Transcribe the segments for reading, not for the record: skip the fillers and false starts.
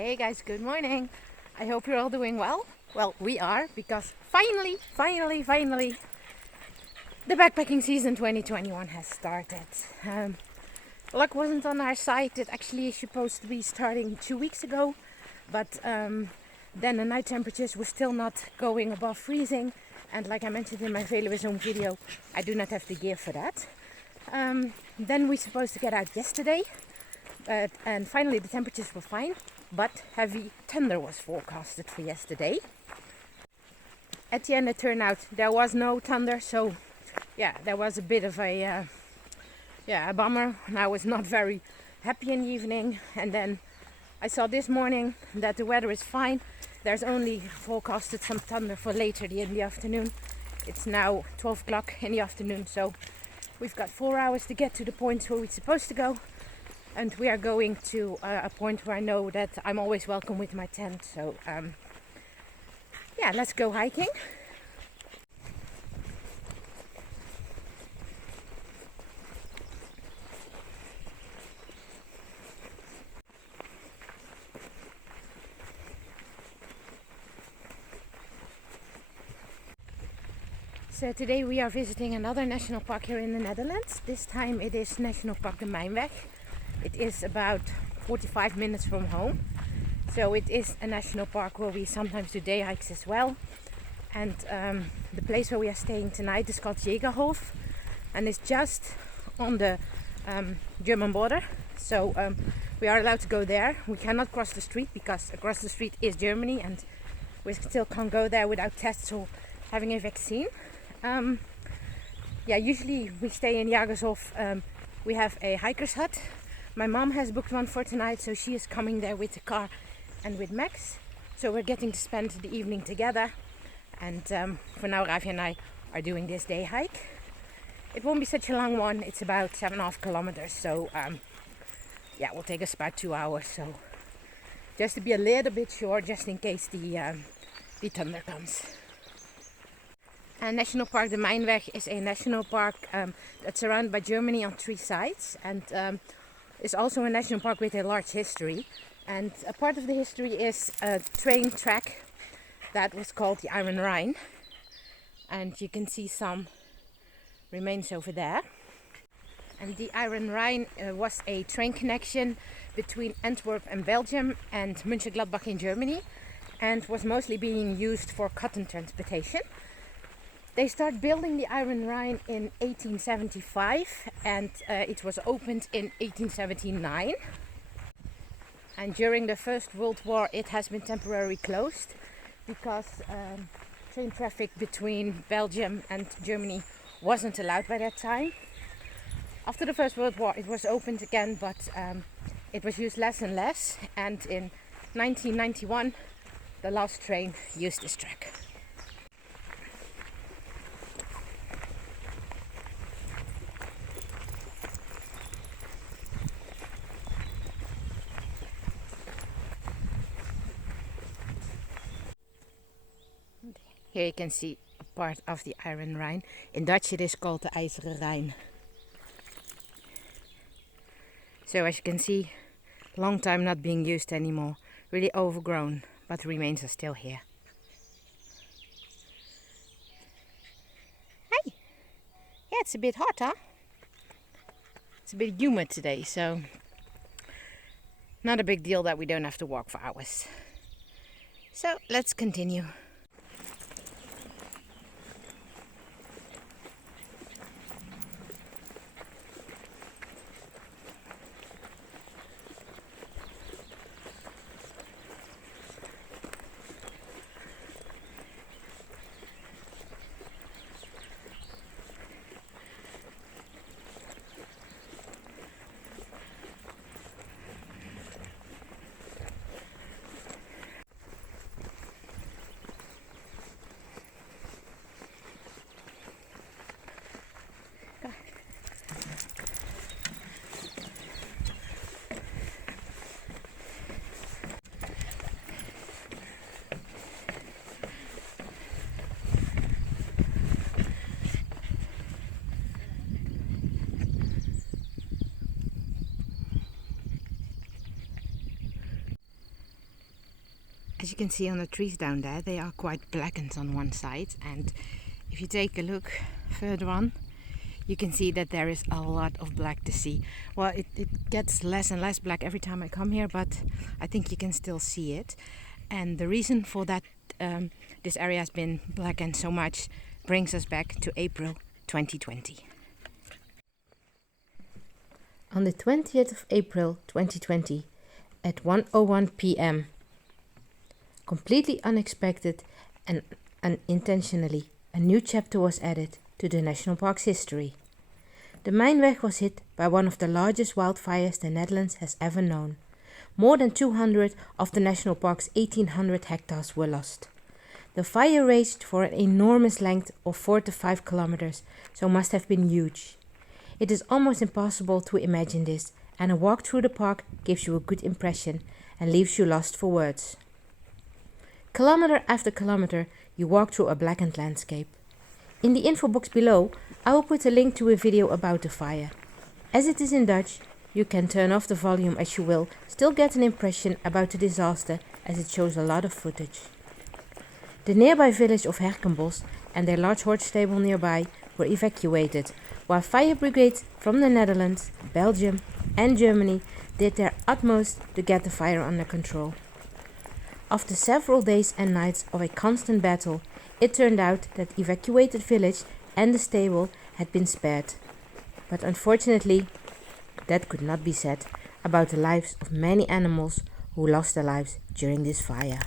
Hey guys, good morning. I hope you're all doing well. Well, we are, because finally, the backpacking season 2021 has started. Luck wasn't on our side. It actually is supposed to be starting 2 weeks ago, but then the night temperatures were still not going above freezing. And like I mentioned in my Veluwe Zone video, I do not have the gear for that. Then we supposed to get out yesterday, and finally the temperatures were fine, but heavy thunder was forecasted for yesterday. At the end it turned out there was no thunder, so yeah, there was a bit of a bummer, and I was not very happy in the evening. And then I saw this morning that the weather is fine. There's only forecasted some thunder for later in the afternoon. It's now 12 o'clock in the afternoon, so we've got 4 hours to get to the point where we're supposed to go. And we are going to a point where I know that I'm always welcome with my tent. So yeah, let's go hiking. So today we are visiting another national park here in the Netherlands. This time it is National Park the Meinweg. It is about 45 minutes from home. So it is a national park where we sometimes do day hikes as well. And the place where we are staying tonight is called Venhof, and it's just on the German border. So we are allowed to go there. We cannot cross the street because across the street is Germany, and we still can't go there without tests or having a vaccine. Usually we stay in Jagershof. We have a hiker's hut. My mom has booked one for tonight, so she is coming there with the car and with Max. So we're getting to spend the evening together. And for now, Ravi and I are doing this day hike. It won't be such a long one. It's about 7.5 kilometers. So it will take us about 2 hours. So just to be a little bit short, just in case the thunder comes. National Park the Meinweg is a national park that's surrounded by Germany on 3 sides, and is also a national park with a large history. And a part of the history is a train track that was called the Iron Rhine, and you can see some remains over there. And the Iron Rhine was a train connection between Antwerp and Belgium and Mönchengladbach in Germany, and was mostly being used for cotton transportation. They started building the Iron Rhine in 1875, and it was opened in 1879. And during the First World War it has been temporarily closed because train traffic between Belgium and Germany wasn't allowed by that time. After the First World War it was opened again, but it was used less and less, and in 1991 the last train used this track. Here you can see a part of the Iron Rhine. In Dutch it is called the IJzeren Rijn. So as you can see, long time not being used anymore. Really overgrown, but the remains are still here. Hi! Yeah, it's a bit hot, huh? It's a bit humid today, so not a big deal that we don't have to walk for hours. So let's continue. can see on the trees down there, they are quite blackened on one side, and if you take a look further on, you can see that there is a lot of black to see. Well, it gets less and less black every time I come here, but I think you can still see it. And the reason for that this area has been blackened so much brings us back to April 2020. On the 20th of April 2020 at 1:01 p.m. completely unexpected and unintentionally, a new chapter was added to the National Park's history. The Meinweg was hit by one of the largest wildfires the Netherlands has ever known. More than 200 of the National Park's 1,800 hectares were lost. The fire raged for an enormous length of 4 to 5 kilometers, so must have been huge. It is almost impossible to imagine this, and a walk through the park gives you a good impression and leaves you lost for words. Kilometer after kilometer, you walk through a blackened landscape. In the info box below, I will put a link to a video about the fire. As it is in Dutch, you can turn off the volume as you will, still get an impression about the disaster as it shows a lot of footage. The nearby village of Herkenbos and their large horse stable nearby were evacuated, while fire brigades from the Netherlands, Belgium and Germany did their utmost to get the fire under control. After several days and nights of a constant battle, it turned out that the evacuated village and the stable had been spared. But unfortunately, that could not be said about the lives of many animals who lost their lives during this fire.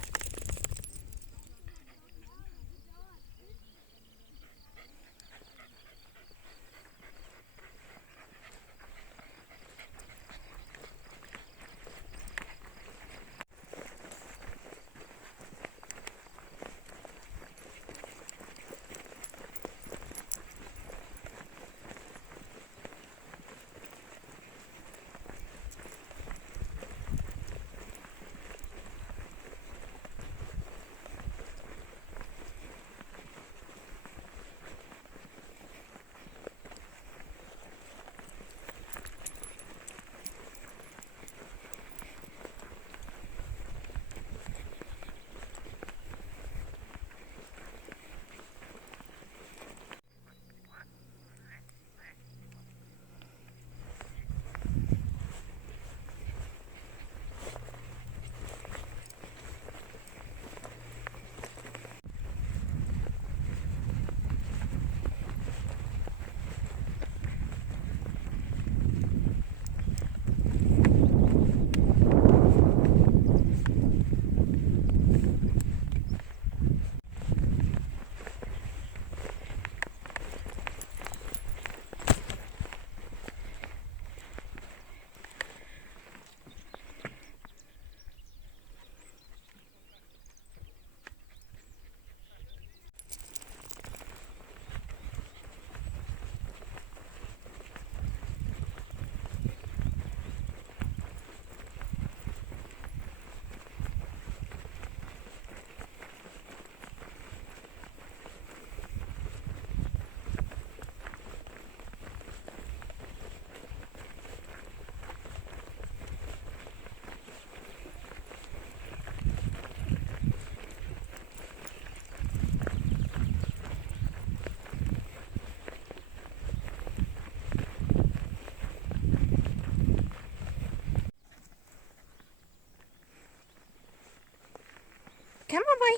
Kom maar, boy.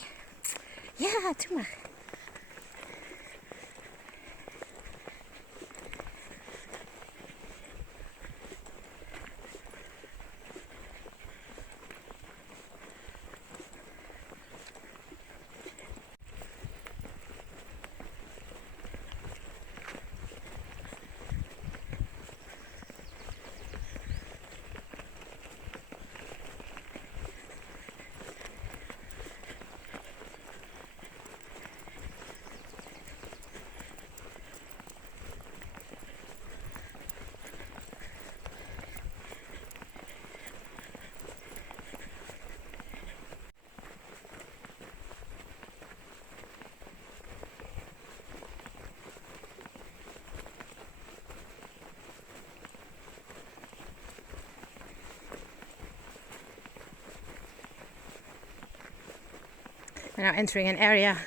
Ja, doe maar. We're now entering an area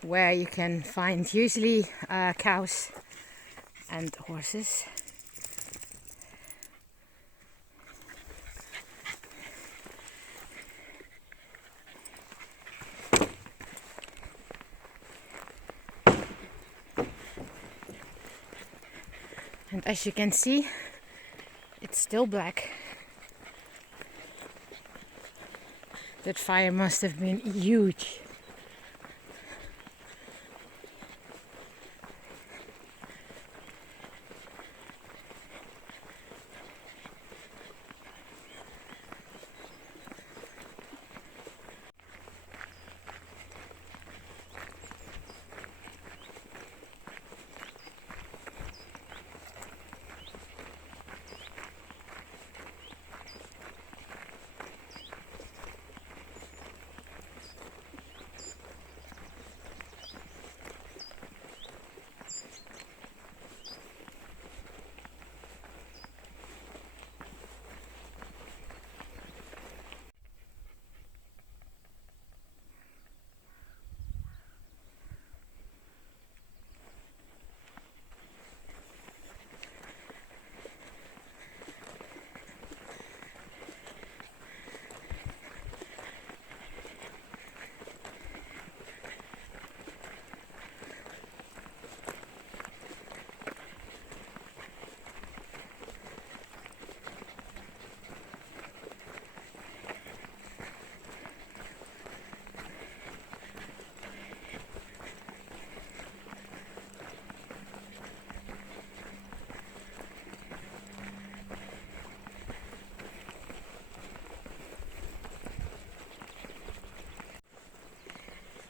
where you can find usually cows and horses. And as you can see, it's still black. That fire must have been huge.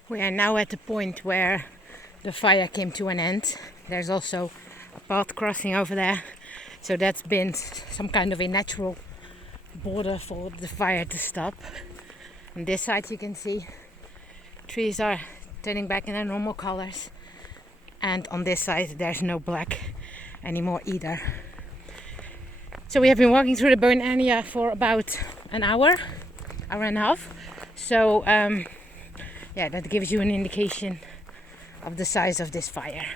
We are now at the point where the fire came to an end. There's also a path crossing over there. So that's been some kind of a natural border for the fire to stop. On this side you can see trees are turning back in their normal colors. And on this side there's no black anymore either. So we have been walking through the burn area for about an hour and a half. So yeah, that gives you an indication of the size of this fire.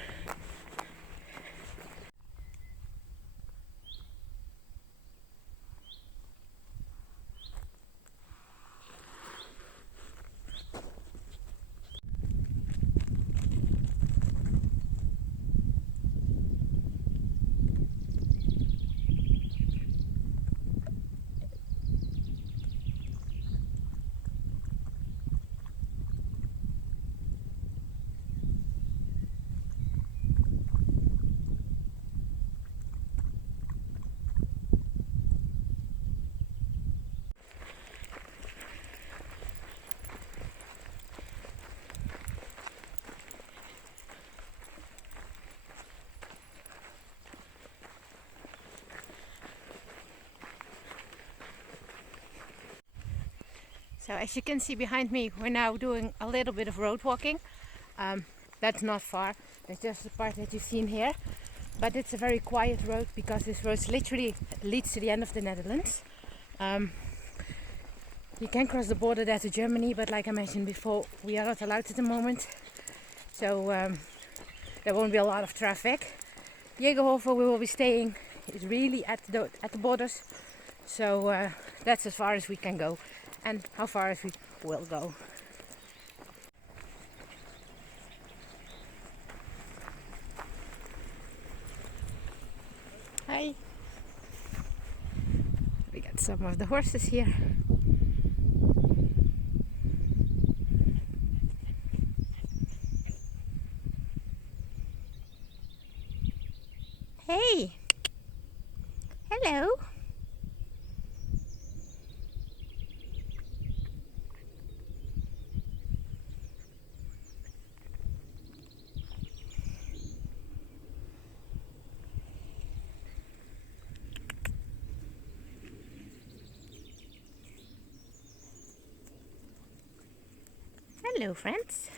So as you can see behind me, we're now doing a little bit of road walking. That's not far, that's just the part that you've seen here. But it's a very quiet road because this road literally leads to the end of the Netherlands. You can cross the border there to Germany, but like I mentioned before, we are not allowed at the moment. So there won't be a lot of traffic. Jägerhof, where we will be staying, is really at the borders. So that's as far as we can go. And how far as we will go. Hi! We got some of the horses here. Hey! Hello! Hello, friends.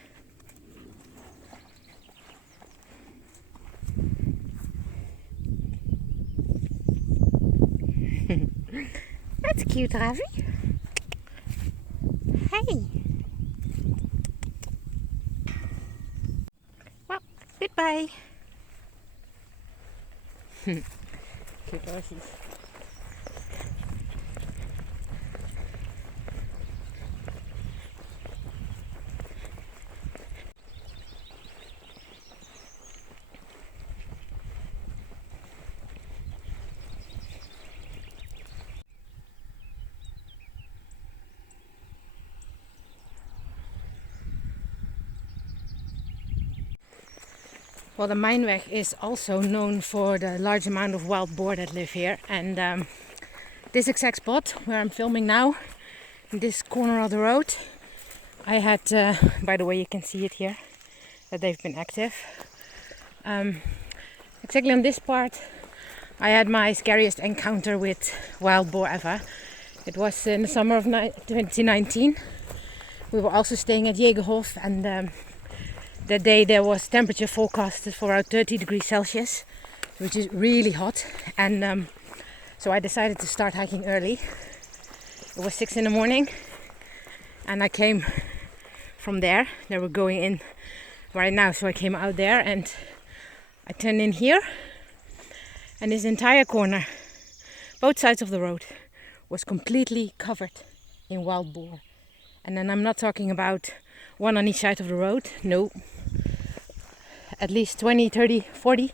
That's cute, Ravi. Hey. Goodbye. Cute horses. Well, the Meinweg is also known for the large amount of wild boar that live here, and this exact spot where I'm filming now, in this corner of the road, I had, by the way, you can see it here, that they've been active. Exactly on this part, I had my scariest encounter with wild boar ever. It was in the summer of 2019. We were also staying at Venhof, and that day there was temperature forecasted for around 30 degrees Celsius, which is really hot. And so I decided to start hiking early. It was 6 in the morning, and I came from there. They were going in right now, so I came out there and I turned in here. And this entire corner, both sides of the road, was completely covered in wild boar. And then I'm not talking about one on each side of the road, no. At least 20, 30, 40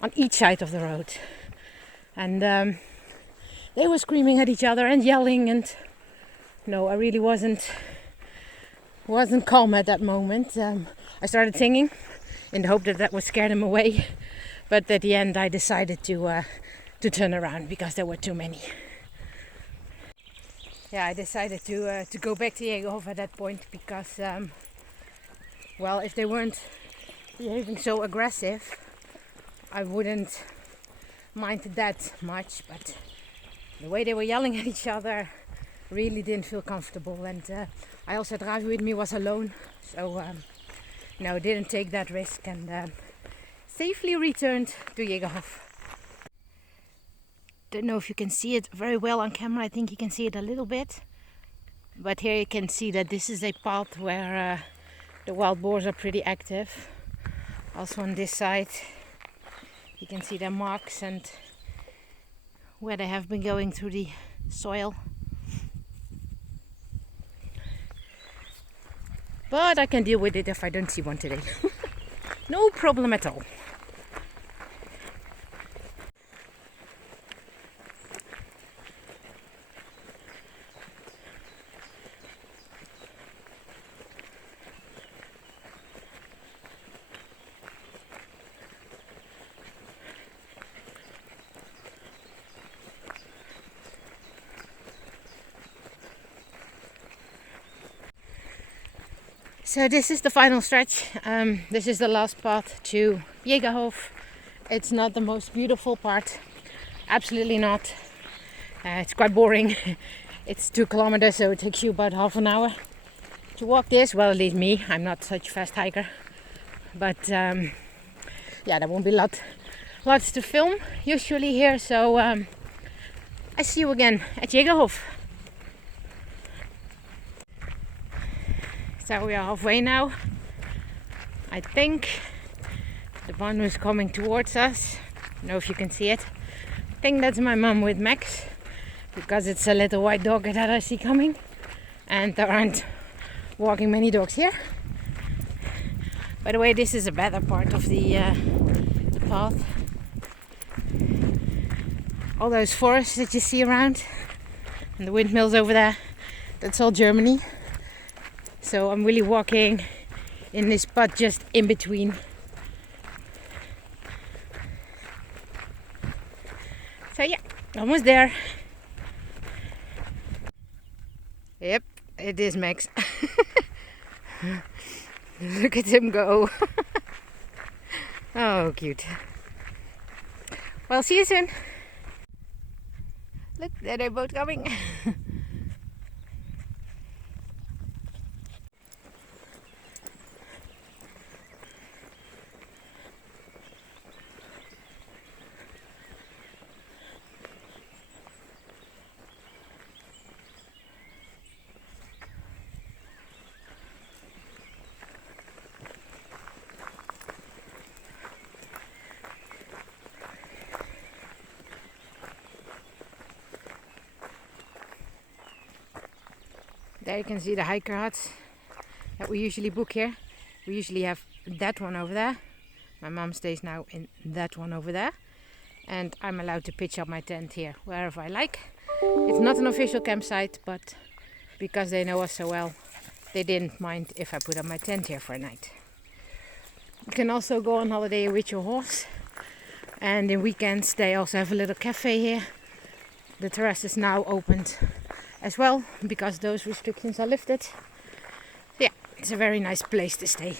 on each side of the road. And they were screaming at each other and yelling, and no, I really wasn't calm at that moment. I started singing in the hope that that would scare them away. But at the end I decided to turn around because there were too many. Yeah, I decided to go back to Venhof at that point because, well, if they weren't behaving so aggressive, I wouldn't mind that much. But the way they were yelling at each other really didn't feel comfortable. And I also had Ravi with me, was alone, so no, didn't take that risk, and safely returned to Venhof. Don't know if you can see it very well on camera. I think you can see it a little bit, but here you can see that this is a path where the wild boars are pretty active. Also on this side you can see their marks and where they have been going through the soil. But I can deal with it if I don't see one today. No problem at all. So this is the final stretch. This is the last path to Venhof. It's not the most beautiful part, absolutely not. It's quite boring. It's 2 kilometers, so it takes you about half an hour to walk this. Well, at least me, I'm not such a fast hiker. But yeah, there won't be lots to film usually here. So I see you again at Venhof. So we are halfway now. I think the one who's coming towards us, I don't know if you can see it. I think that's my mum with Max, because it's a little white dog that I see coming, and there aren't walking many dogs here. By the way, this is a better part of the path. All those forests that you see around and the windmills over there, that's all Germany. So I'm really walking in this spot just in between. So yeah, almost there. Yep, it is Max. Look at him go. Oh, cute. Well, see you soon. Look, there they're both coming. There you can see the hiker huts that we usually book here. We usually have that one over there. My mom stays now in that one over there. And I'm allowed to pitch up my tent here wherever I like. It's not an official campsite, but because they know us so well, they didn't mind if I put up my tent here for a night. You can also go on holiday with your horse. And in weekends they also have a little cafe here. The terrace is now opened as well because those restrictions are lifted. Yeah, it's a very nice place to stay.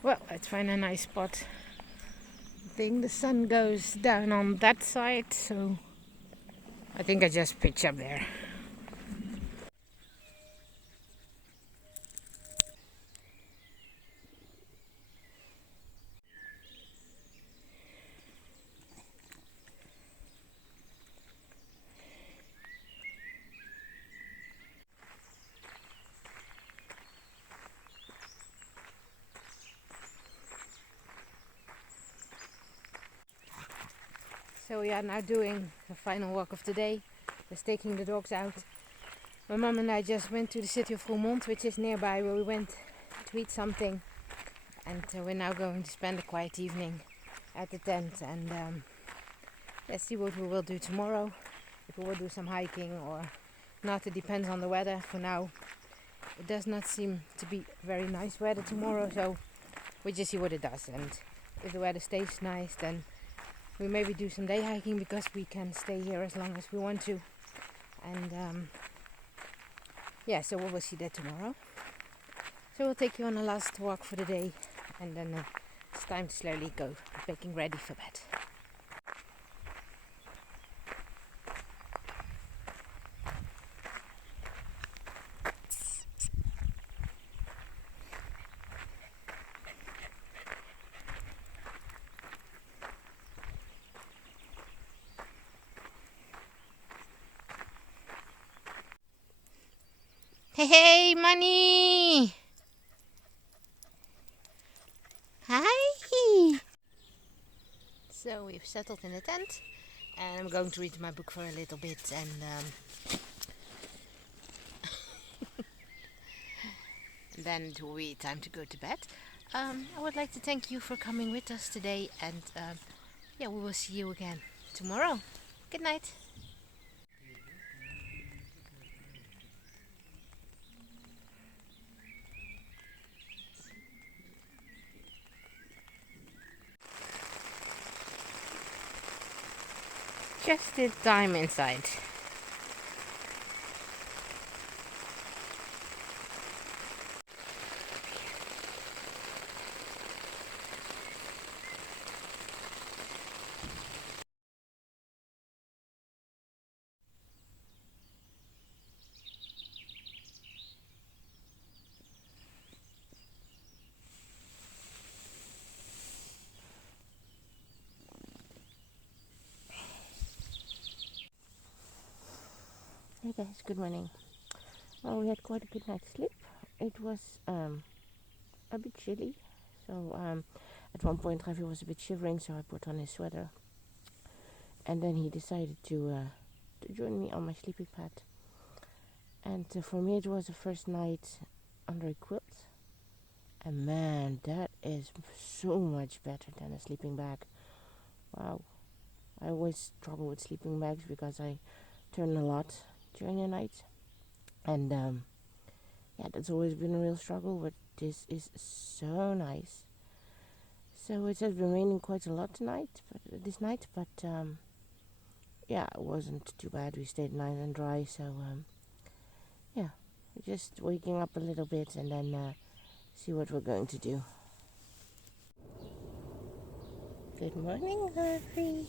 Well, let's find a nice spot. I think the sun goes down on that side, so I think I just pitch up there. So we are now doing the final walk of the day. Just taking the dogs out. My mom and I just went to the city of Roermond, which is nearby, where we went to eat something. And we're now going to spend a quiet evening at the tent. And let's see what we will do tomorrow. If we will do some hiking or not, it depends on the weather. For now, it does not seem to be very nice weather tomorrow, so we just see what it does. And if the weather stays nice, then we maybe do some day hiking because we can stay here as long as we want to. And yeah, so we will see that tomorrow. So we'll take you on a last walk for the day, and then it's time to slowly go making ready for bed. Hey, Money! Hi! So we've settled in the tent, and I'm going to read my book for a little bit, and then it will be time to go to bed. I would like to thank you for coming with us today, and yeah, we will see you again tomorrow. Good night. Just did time inside. Hey guys, good morning. Well, we had quite a good night's sleep. It was a bit chilly, so at one point Ravi was a bit shivering, so I put on his sweater, and then he decided to join me on my sleeping pad. And for me, it was the first night under a quilt, and man, that is so much better than a sleeping bag. Wow, I always struggle with sleeping bags because I turn a lot during the night, and yeah, that's always been a real struggle, but this is so nice. So it has been raining quite a lot this night, but yeah, it wasn't too bad. We stayed nice and dry, so yeah, just waking up a little bit and then see what we're going to do. Good morning, Harvey.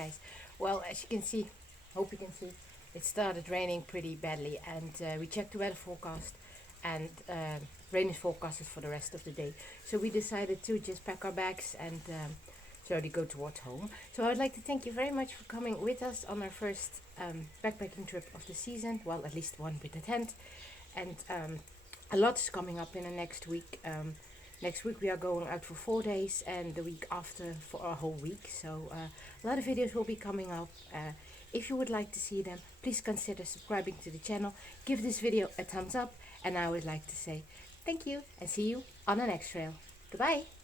guys. Well, as you can see, hope you can see, it started raining pretty badly, and we checked the weather forecast, and rain is forecasted for the rest of the day. So we decided to just pack our bags and slowly go towards home. So I would like to thank you very much for coming with us on our first backpacking trip of the season. Well, at least one with a tent, and a lot is coming up in the next week. Next week we are going out for 4 days, and the week after for a whole week. So a lot of videos will be coming up. If you would like to see them, please consider subscribing to the channel. Give this video a thumbs up, and I would like to say thank you and see you on the next trail. Goodbye.